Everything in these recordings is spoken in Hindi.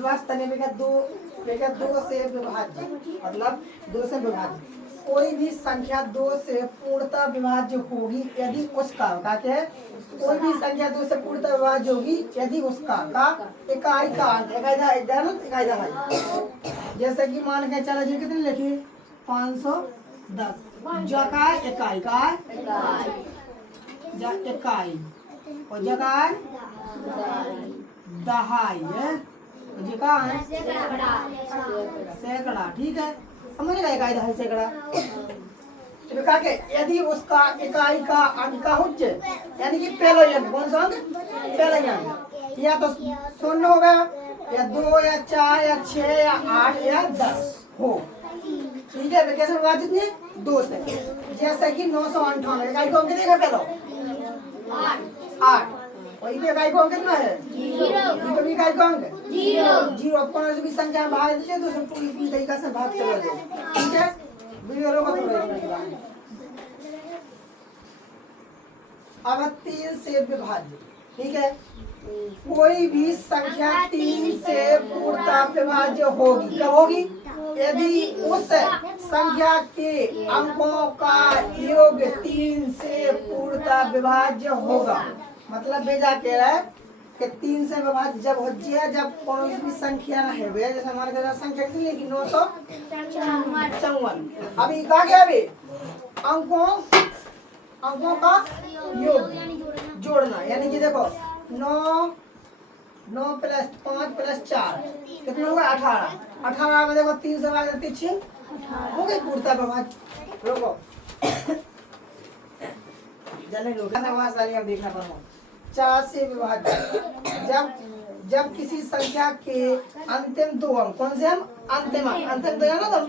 व्यवस्था नहीं दो से विभाज्य, मतलब दो से विभाज्य कोई भी संख्या दो से पूर्णतः विभाज्य होगी यदि उसका क्या है, कोई भी संख्या दो से पूर्णतः विभाज्य होगी यदि उसका इकाई का अंक इकाई दहाई। जैसे कि मान के चला जी कितने लिखिए 510 जगह इकाई का इकाई और जगह दहाई है जगह सैकड़ा। ठीक है, समझ गए इकाई दहाई सैकड़ा। के यदि उसका इकाई का अंक का उच्च यानी कि पहला अंक कौन सा अंक, पहला अंक या तो 0 हो गया या 2 या 4 या 6 या 8 या 10 हो। ठीक है, कैसे विभाजित है 2 से। जैसे कि 998 इकाई को अंक देखा पहला 8 और इधर इकाई को अंक कितना है 0, इकाई को अंक 0। कौन सी भी संख्या में भाग दीजिए तो सब पूरी तरीका से भाग चला जाए। ठीक है, वीडियो लोग अब 3 से विभाज्य। ठीक है, कोई भी संख्या 3 से पूर्णतः विभाज्य होगी, क्या होगी, यदि उस संख्या के अंकों का योग 3 से पूर्णतः विभाज्य होगा। मतलब बेजा कह रहा है कि 3 से विभाज्य जब हो जाए जब कौन सी भी संख्या ना है, जैसे हमारे घर संख्या कितनी है 954। अभी कहा गया अभी अंकों का योग जोड़ना, यानी कि देखो 9 प्लस 5 प्लस 4 कितना होगा 18 में देखो 3 से विभाजित 6 हो गई पूर्णतः विभाज्य। रोको जल्दी हम देखना पड़ेगा 4 से विभाज्य जब किसी संख्या के अंतिम 2 अंक, कौन से हम अंतिम 2 है ना, तो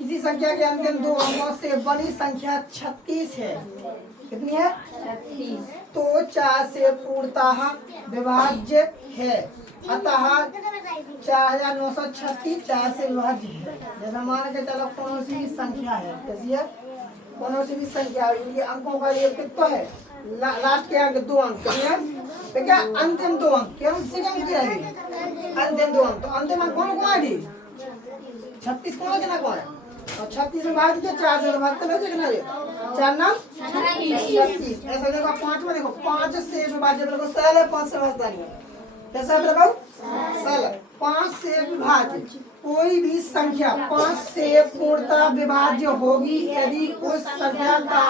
किसी संख्या के अंतिम 2 अंकों से बड़ी संख्या 36 है, कितनी है 36, तो 4 से पूर्णतः विभाज्य है। अतः 4936 4 से विभाज्य है। जैसा मान के चलो कौन सी भी संख्या है, कैसी है, कौन सी भी संख्या ये अंकों का योग कितना है, लास्ट के अंक 2 अंक है क्या, अंतिम 2 अंक क्या अंतिम 2 अंक, तो अंतिम अंक कौन कौन है 36 कौन कितना कौन है, और 36 में भाग दीजिए 4 से भाग तो कितना है 4 नाम 36। ऐसा देखो 5 में देखो 5 से विभाज्य बिल्कुल सरल है, 5 से भागता नहीं है, कैसा बताओ सरल। 5 से विभाज्य कोई भी संख्या 5 से पूर्णतः विभाज्य होगी यदि उस संख्या का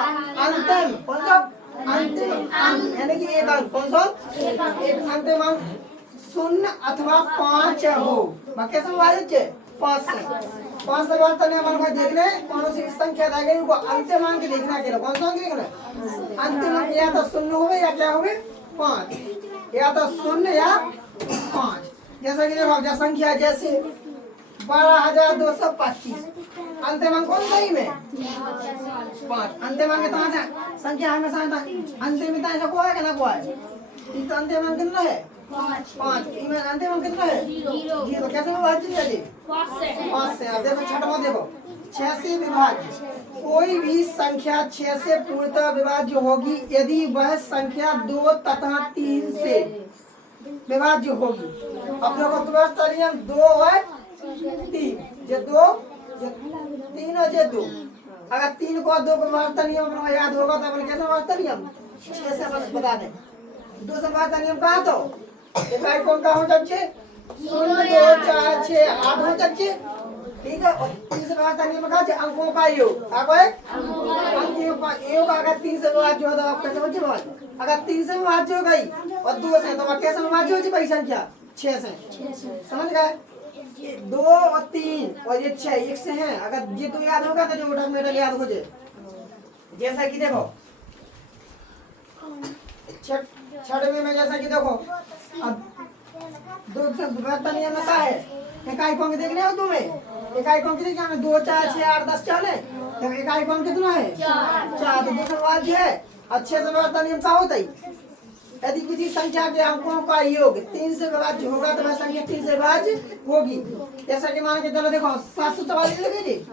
अंतिम कौन सा अंतिम अंक यानी कि एक अंक कौन सा एक अंतिम अंक 0 अथवा 5 हो। कैसे विभाजित है 5 से बात करने हमारे पास देखना है कौन सी संख्या आ गई उनको अंतिम अंक देखना है, कौन सा अंक देखना है अंतिम अंक, या तो 0 हो या क्या हो 5, या तो 0 या 5। जैसा कि देखो संख्या जैसे 12225 अंतिम अंक कौन सही में 5, अंतिम अंक कहाँ से संख्या हमेशा अंतिम में ऐसा कोई है कि ना कोई है, तो अंतिम अंक कितना है 5, इसमें अंतिम अंक कितना है 0। कैसे विभाजित है 5 से। अब देखो छठवां देखो 6 से विभाज्य कोई भी संख्या 6 से पूर्णतः विभाज्य होगी यदि वह संख्या 2 तथा 3 से विभाज्य होगी। अब देखो तुम्हारा नियम 2 है 3 जे 2 3 और जे 2, अगर 3 को 2 को मारता नियम अपना याद होगा तो अपन कैसे मारता नियम 6 से बस बता दें। 2 से मारता नियम कहा तो इकाई कौन का हो जाए 0 2 4 6 8 हो जाए। ठीक है, और 3 से मारता नियम कहा अंकों का योग आपको अंकों का योग अगर 3 से विभाज्य हो तो आप कैसे बच्चे बात, अगर 3 से विभाज्य हो गई और 2 से तो कैसे विभाज्य हो जाए संख्या 6 से, समझ गए 2 और 3 और ये 6 एक से हैं, अगर ये 2 याद होगा तो जो उठा मेरा याद हो जाए। जैसा कि देखो छठवें में जैसा कि देखो अब 2 से विभाज्य नियम का है इकाई को अंक देखने हो तुम्हें, इकाई को अंक देखना है 2 4 6 8 10 40, तो इकाई को अंक कितना है 4, तो 2 से विभाज्य है। और 6 से विभाज्य नियम का होता है यदि किसी संख्या के अंकों का योग 3 से विभाज्य होगा तो वह संख्या 3 से विभाज्य होगी। जैसा कि मान के चलो देखो 744 लिखिए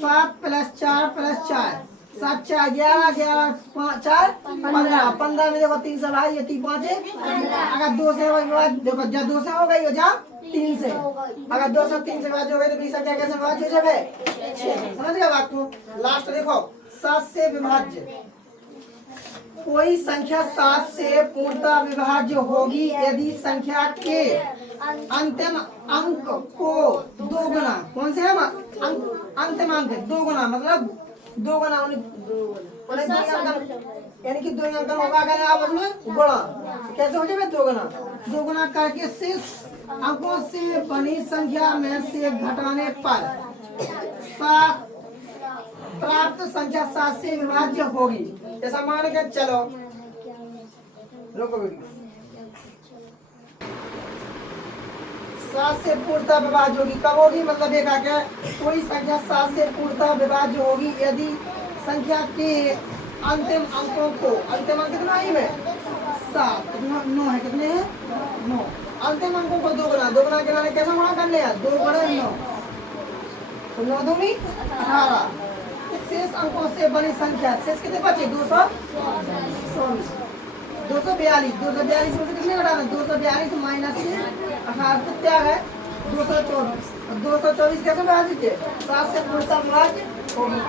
7 + 4 + 4 7 4 11 11 5 4 15 15 में देखो 3 से भाई ये 3 5 अगर 2 से देखो जब 2 से हो गई हो जा 3 से अगर 2 से 3 से विभाज्य हो गई तो 20 संख्या कैसे विभाज्य हो जाए समझ गए बात को। लास्ट देखो 7 से विभाज्य कोई संख्या 7 से पूर्णतः विभाज्य होगी यदि संख्या के अंतिम अंक को 2 गुना कौन से अंतिम अंक 2 गुना मतलब 2 गुना यानी कि 2 अंक होगा अगर आप उसमें गुणा कैसे हो जाए 2 गुना करके शेष अंकों से बनी संख्या में से घटाने पर प्राप्त संख्या 7 से विभाज्य होगी। ऐसा मान के चलो रोको वीडियो 7 से पूर्णतः विभाज्य होगी कब होगी मतलब एक आके कोई संख्या 7 से पूर्णतः विभाज्य होगी यदि संख्या के अंतिम अंकों को अंतिम अंक कितना है 7 9 है कितने हैं 9 अंतिम अंकों को 2 गुना के कैसे गुणा कर लिया 2 गुणा 9 तो 9 दूनी 18 शेष अंकों से बनी संख्या शेष कितने बचे 242 में से कितने घटाना 242 माइनस 18 कितना है 224 कैसे विभाजित है 7 से पूर्णतः विभाज्य होगी।